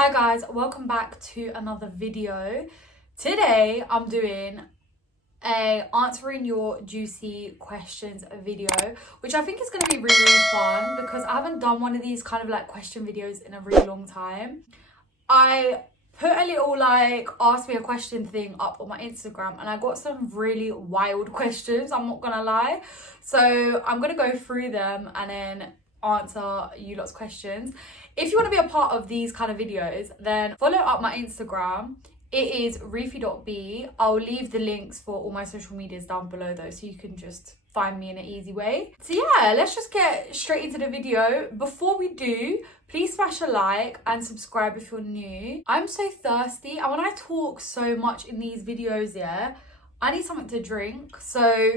Hi guys, welcome back to another video. Today I'm doing a answering your juicy questions video, which I think is going to be really fun because I haven't done one of these kind of like question videos in a really long time. I put a little like ask me a question thing up on my Instagram and I got some really wild questions, I'm not gonna lie. So I'm gonna go through them and then answer you lot's questions. If you want to be a part of these kind of videos, then follow up my Instagram. It is reefy.b. I'll leave the links for all my social medias down below though, so you can just find me in an easy way. So yeah, let's just get straight into the video. Before we do, please smash a like and subscribe if you're new. I'm so thirsty, and when I talk so much in these videos, yeah, I need something to drink. So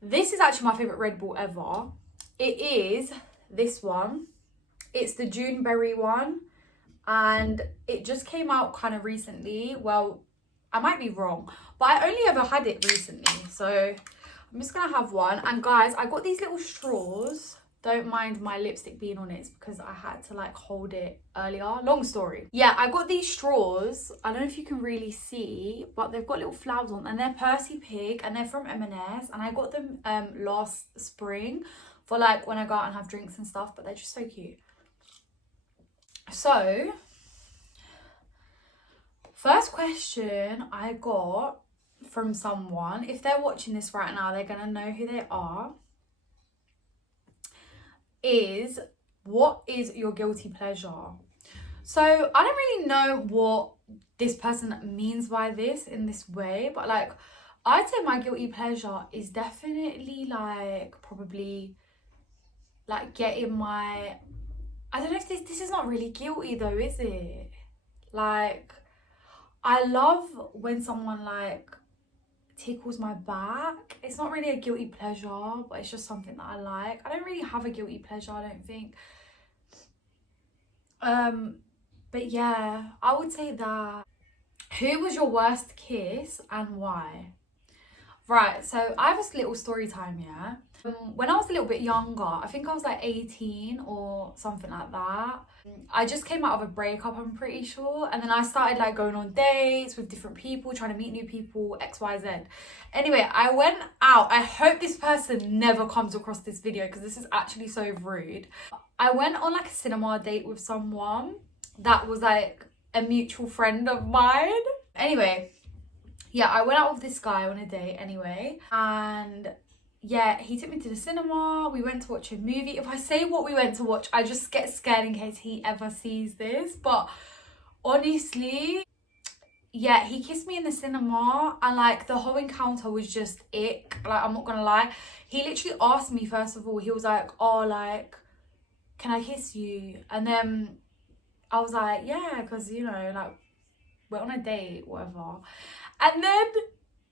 this is actually my favourite Red Bull ever. It is this one. It's the June berry one, and it just came out kind of recently. Well, I might be wrong, but I only ever had it recently, so I'm just gonna have one. And guys, I got these little straws. Don't mind my lipstick being on it because I had to like hold it earlier. Long story. Yeah, I got these straws. I don't know if you can really see, but they've got little flowers on, and they're Percy Pig, and they're from M&S, and I got them last spring for like when I go out and have drinks and stuff, but they're just so cute. So first question I got from someone, if they're watching this right now, they're gonna know who they are, is what is your guilty pleasure? So I don't really know what this person means by this in this way, but like I'd say my guilty pleasure is definitely like probably like getting my, I don't know if this is not really guilty though, is it? Like I love when someone like tickles my back. It's not really a guilty pleasure, but it's just something that I like. I don't really have a guilty pleasure, I don't think. But yeah, I would say that. Who was your worst kiss and why? Right, so I have this little story time, yeah. When I was a little bit younger, I think I was like 18 or something like that. I just came out of a breakup, I'm pretty sure. And then I started like going on dates with different people, trying to meet new people, XYZ. Anyway, I went out. I hope this person never comes across this video because this is actually so rude. I went on like a cinema date with someone that was like a mutual friend of mine. Anyway, yeah, I went out with this guy on a date anyway, and yeah, he took me to the cinema. We went to watch a movie. If I say what we went to watch, I just get scared in case he ever sees this. But honestly, yeah, he kissed me in the cinema, and like the whole encounter was just ick. Like, I'm not gonna lie. He literally asked me, first of all, he was like, oh, like, can I kiss you? And then I was like, yeah, because, you know, like, we're on a date, whatever. And then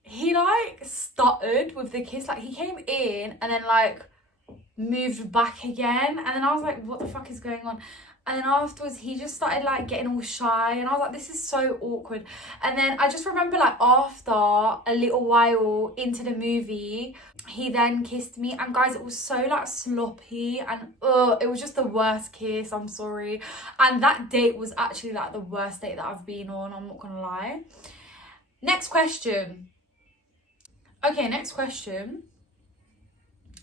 he like stuttered with the kiss. Like he came in and then like moved back again. And then I was like, what the fuck is going on? And then afterwards he just started like getting all shy. And I was like, this is so awkward. And then I just remember like after a little while into the movie, he then kissed me. And guys, it was so like sloppy. And it was just the worst kiss. I'm sorry. And that date was actually like the worst date that I've been on. I'm not gonna lie. Next question. Okay, next question.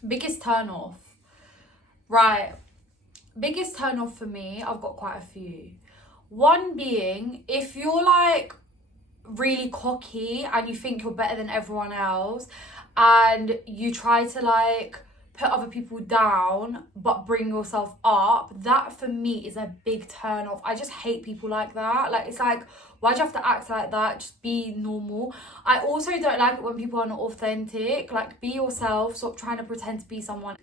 Biggest turn off. Right. Biggest turn off for me, I've got quite a few. One being, if you're like really cocky and you think you're better than everyone else and you try to like put other people down but bring yourself up, that for me is a big turn off. I just hate people like that. Like, it's like, why do you have to act like that? Just be normal. I also don't like it when people are not authentic. Like, be yourself. Stop trying to pretend to be someone.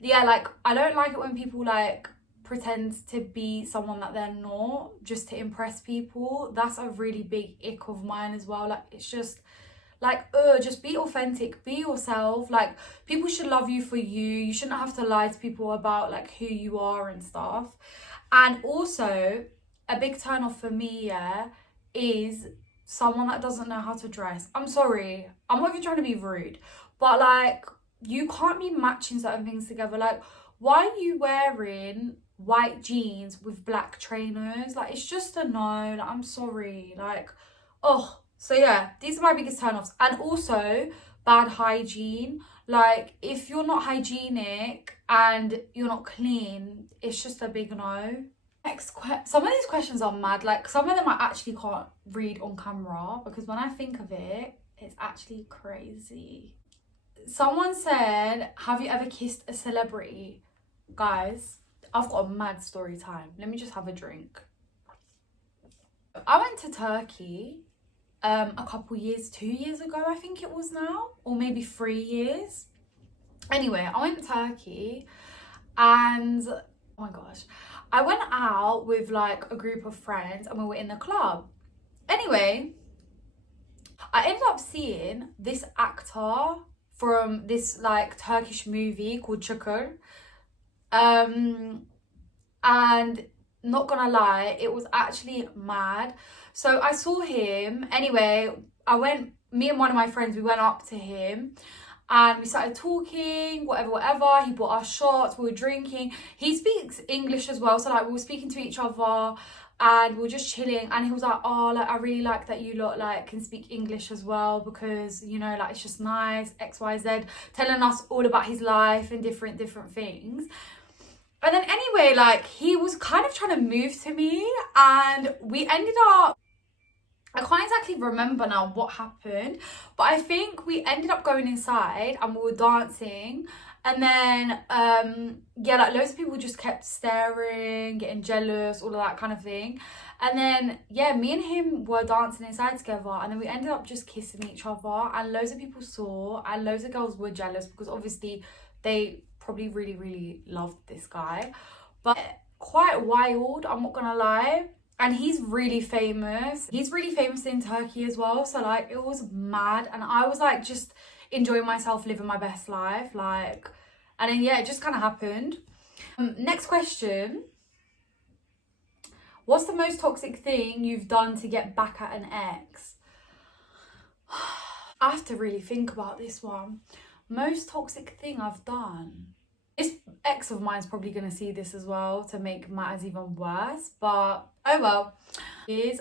Yeah, like, I don't like it when people like pretend to be someone that they're not just to impress people. That's a really big ick of mine as well. Like, it's just like, just be authentic, be yourself. Like, people should love you for you. You shouldn't have to lie to people about like who you are and stuff. And also, a big turn off for me, yeah, is someone that doesn't know how to dress. I'm sorry, I'm not even trying to be rude, but like, you can't be matching certain things together. Like, why are you wearing white jeans with black trainers. Like, it's just a no. Like, I'm sorry. Like, oh. So yeah, these are my biggest turn-offs. And also bad hygiene. Like, if you're not hygienic and you're not clean, it's just a big no. Some of these questions are mad. Like, some of them I actually can't read on camera because when I think of it, it's actually crazy. Someone said, have you ever kissed a celebrity? Guys, I've got a mad story time. Let me just have a drink. I went to Turkey a couple years, 2 years ago, I think it was now, or maybe 3 years. Anyway, I went to Turkey and oh my gosh, I went out with like a group of friends and we were in the club. Anyway, I ended up seeing this actor from this like Turkish movie called Çukur. And not gonna lie, it was actually mad. So I saw him. Anyway, me and one of my friends, we went up to him and we started talking, whatever. He bought us shots, we were drinking. He speaks English as well, so like we were speaking to each other and we were just chilling, and he was like, oh, like I really like that you lot like can speak English as well, because you know, like it's just nice, XYZ, telling us all about his life and different things. And then anyway, like he was kind of trying to move to me and we ended up, I can't exactly remember now what happened, but I think we ended up going inside and we were dancing. And then, yeah, like loads of people just kept staring, getting jealous, all of that kind of thing. And then, yeah, me and him were dancing inside together. And then we ended up just kissing each other. And loads of people saw, and loads of girls were jealous because obviously they probably really loved this guy. But quite wild, I'm not gonna lie. And he's really famous. He's really famous in Turkey as well. So like it was mad. And I was like just enjoying myself, living my best life. Like, and then yeah, it just kind of happened. Next question. What's the most toxic thing you've done to get back at an ex? I have to really think about this one. Most toxic thing I've done. This ex of mine's probably going to see this as well to make matters even worse, but oh well.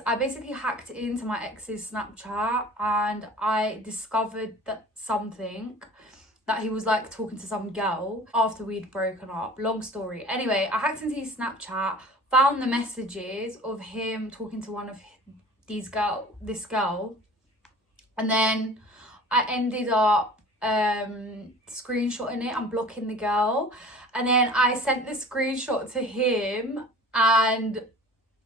I basically hacked into my ex's Snapchat and I discovered that he was like talking to some girl after we'd broken up. Long story. Anyway, I hacked into his Snapchat, found the messages of him talking to one of this girl, and then I ended up screenshotting it and blocking the girl, and then I sent the screenshot to him, and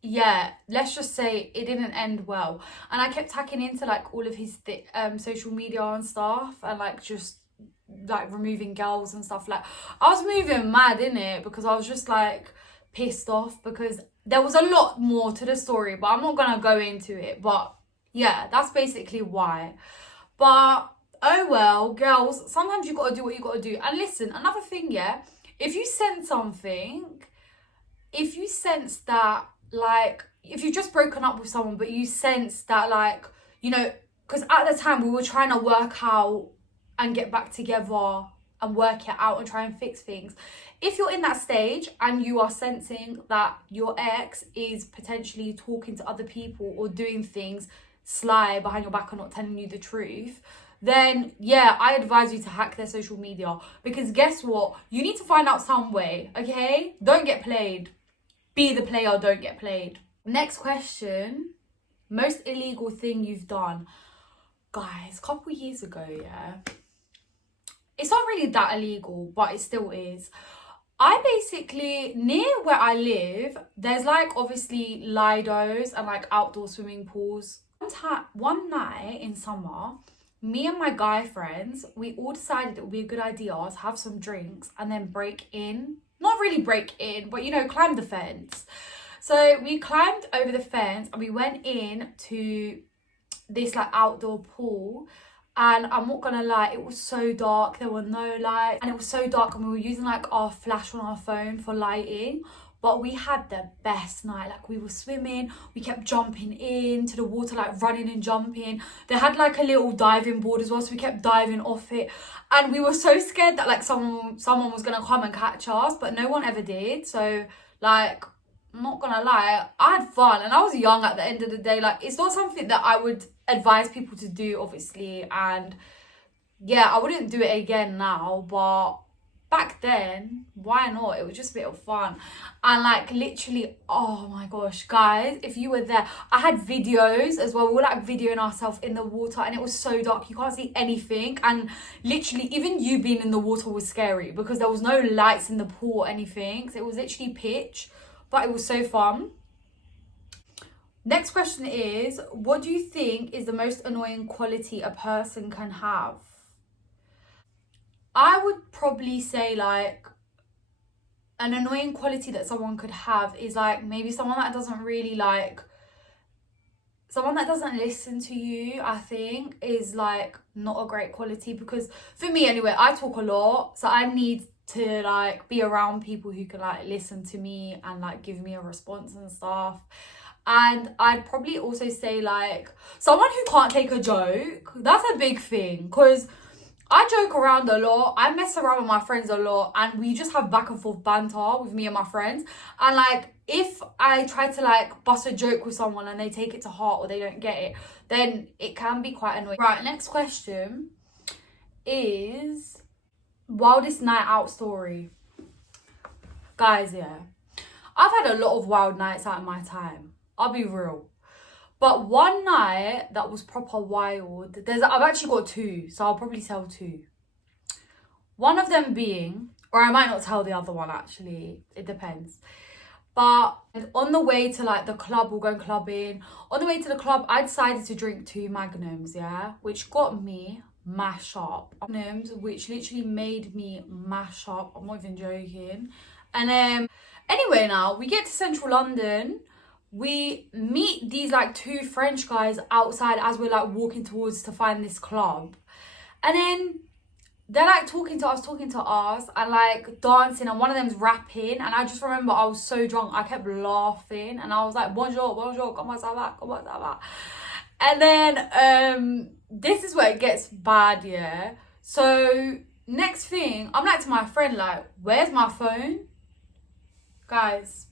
yeah, let's just say it didn't end well. And I kept hacking into like all of his social media and stuff, and like just like removing girls and stuff. Like I was moving mad in it because I was just like pissed off, because there was a lot more to the story, but I'm not gonna go into it. But yeah, that's basically why. But oh well, girls, sometimes you gotta do what you gotta do. And listen, another thing, yeah, if you sense that, like, if you've just broken up with someone, but you sense that, like, you know, because at the time we were trying to work out and get back together and work it out and try and fix things. If you're in that stage and you are sensing that your ex is potentially talking to other people or doing things sly behind your back or not telling you the truth, then yeah, I advise you to hack their social media, because guess what? You need to find out some way, okay? Don't get played. Be the player, don't get played. Next question. Most illegal thing you've done. Guys, a couple years ago, yeah, it's not really that illegal, but it still is. I basically, near where I live, there's like obviously Lidos and like outdoor swimming pools. One night in summer, me and my guy friends, we all decided it would be a good idea to have some drinks and then break in. Not really break in, but you know, climb the fence. So we climbed over the fence and we went in to this like outdoor pool. And I'm not gonna lie, it was so dark, there were no lights, and it was so dark, and we were using like our flash on our phone for lighting. But we had the best night. Like we were swimming, we kept jumping into the water, like running and jumping. They had like a little diving board as well, so we kept diving off it. And we were so scared that like someone was gonna come and catch us, but no one ever did. So Like, I'm not gonna lie, I had fun and I was young at the end of the day. Like, it's not something that I would advise people to do, obviously. And yeah, I wouldn't do it again now, but back then, why not? It was just a bit of fun. And like literally, oh my gosh, guys, if you were there, I had videos as well. We were like videoing ourselves in the water and it was so dark, you can't see anything. And literally, even you being in the water was scary because there was no lights in the pool or anything. So it was literally pitch, but it was so fun. Next question is, what do you think is the most annoying quality a person can have? I would probably say like an annoying quality that someone could have is like maybe someone that doesn't really like, someone that doesn't listen to you, I think is like not a great quality, because for me anyway, I talk a lot, so I need to like be around people who can like listen to me and like give me a response and stuff. And I'd probably also say like someone who can't take a joke. That's a big thing, because I joke around a lot. I mess around with my friends a lot, and we just have back and forth banter with me and my friends. And like, if I try to like bust a joke with someone and they take it to heart or they don't get it, then it can be quite annoying. Right, next question is wildest night out story. Guys, yeah, I've had a lot of wild nights out in my time. I'll be real. But one night that was proper wild, I've actually got two, so I'll probably tell two. One of them being, or I might not tell the other one actually, it depends. But on the way to like the club, we're going clubbing. On the way to the club, I decided to drink 2 Magnums, yeah? Which got me mash up. Magnums, which literally made me mash up. I'm not even joking. And anyway, now we get to central London. We meet these like 2 French guys outside as we're like walking towards to find this club. And then they're like talking to us and like dancing, and one of them's rapping. And I just remember I was so drunk, I kept laughing and I was like, bonjour, bonjour, comment ça va, comment ça va. And then this is where it gets bad, yeah? So next thing, I'm like to my friend, like, where's my phone? Guys,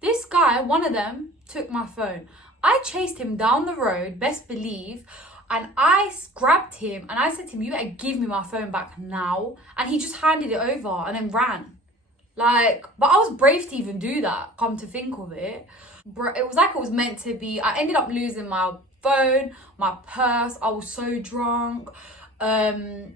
this guy, one of them, took my phone. I chased him down the road, best believe, and I grabbed him and I said to him, you better give me my phone back now. And he just handed it over and then ran. Like, but I was brave to even do that, come to think of it. It was like it was meant to be. I ended up losing my phone, my purse. I was so drunk. I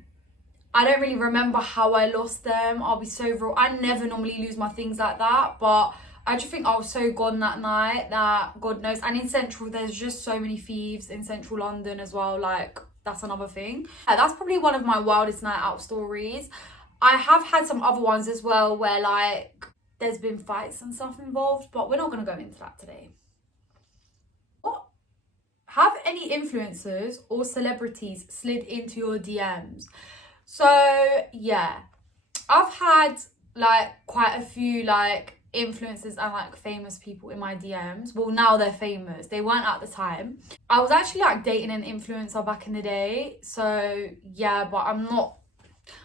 don't really remember how I lost them. I'll be so real. I never normally lose my things like that, but I just think I was so gone that night that God knows. And in Central, there's just so many thieves in Central London as well. Like, that's another thing. Yeah, that's probably one of my wildest night out stories. I have had some other ones as well where like there's been fights and stuff involved, but we're not going to go into that today. What? Have any influencers or celebrities slid into your DMs? So yeah, I've had like quite a few like influencers and like famous people in my DMs. Well, now they're famous, they weren't at the time. I was actually like dating an influencer back in the day, so yeah, but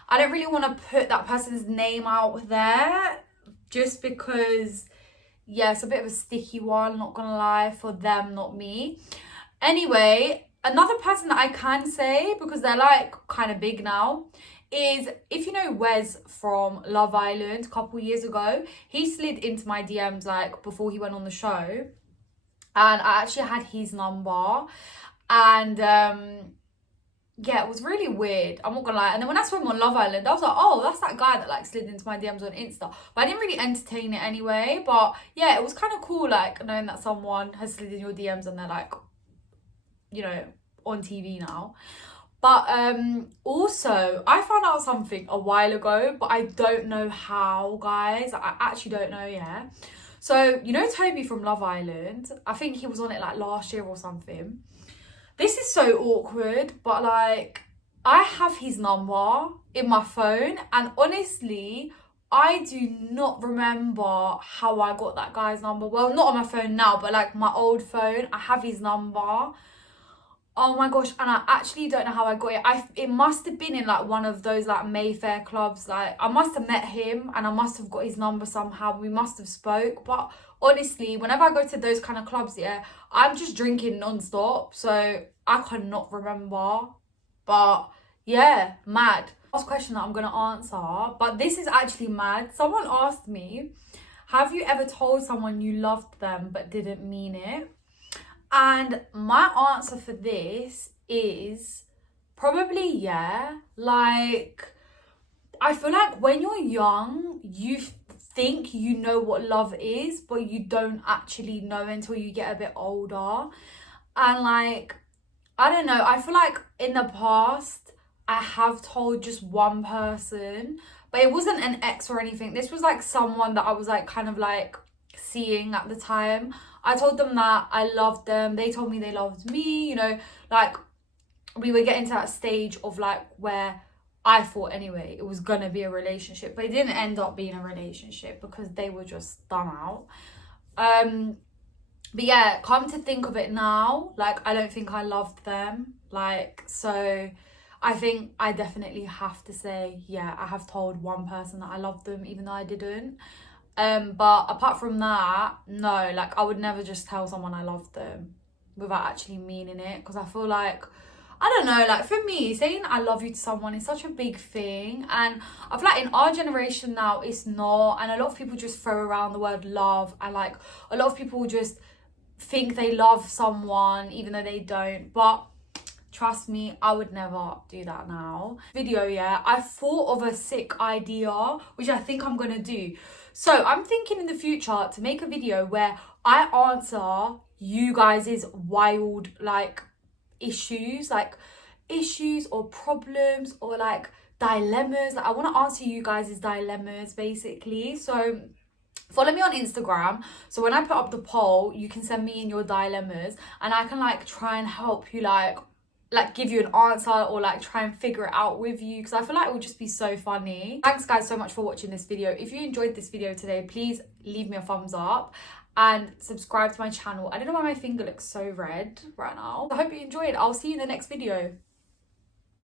I don't really want to put that person's name out there just because yeah, it's a bit of a sticky one, not gonna lie, for them, not me. Anyway, another person that I can say, because they're like kind of big now, is, if you know Wes from Love Island a couple years ago, he slid into my DMs like before he went on the show, and I actually had his number, and yeah, it was really weird, I'm not gonna lie. And then when I saw him on Love Island, I was like, oh, that's that guy that like slid into my DMs on Insta. But I didn't really entertain it anyway. But yeah, it was kind of cool like knowing that someone has slid in your DMs and they're like, you know, on TV now. But also, I found out something a while ago, but I don't know how, guys. I actually don't know, yeah. So, you know Toby from Love Island? I think he was on it like last year or something. This is so awkward, but like, I have his number in my phone, and honestly, I do not remember how I got that guy's number. Well, not on my phone now, but like my old phone, I have his number. Oh my gosh, and I actually don't know how I got it. It must have been in like one of those like Mayfair clubs. Like I must have met him and I must have got his number somehow. We must have spoke. But honestly, whenever I go to those kind of clubs, yeah, I'm just drinking non-stop. So I cannot remember. But yeah, mad. Last question that I'm gonna answer, but this is actually mad. Someone asked me, have you ever told someone you loved them but didn't mean it? And my answer for this is probably yeah. Like, I feel like when you're young, you think you know what love is, but you don't actually know until you get a bit older. And like, I don't know, I feel like in the past, I have told just one person, but it wasn't an ex or anything. This was like someone that I was like kind of like seeing at the time. I told them that I loved them. They told me they loved me, you know, like we were getting to that stage of like where I thought anyway it was gonna be a relationship, but it didn't end up being a relationship because they were just done out. But yeah, come to think of it now, like I don't think I loved them. Like, so I think I definitely have to say, yeah, I have told one person that I loved them even though I didn't. But apart from that, no, like I would never just tell someone I loved them without actually meaning it, because I feel like, I don't know, like for me, saying I love you to someone is such a big thing. And I feel like in our generation now, it's not. And a lot of people just throw around the word love. And like a lot of people just think they love someone even though they don't. But trust me, I would never do that now. Video, yeah, I thought of a sick idea, which I think I'm gonna do. So I'm thinking in the future to make a video where I answer you guys' wild like issues or problems or like dilemmas. Like I want to answer you guys' dilemmas basically. So follow me on Instagram, so when I put up the poll you can send me in your dilemmas and I can like try and help you like give you an answer or like try and figure it out with you, because I feel like it will just be so funny. Thanks guys so much for watching this video. If you enjoyed this video today, please leave me a thumbs up and subscribe to my channel. I don't know why my finger looks so red right now. I hope you enjoyed. I'll see you in the next video.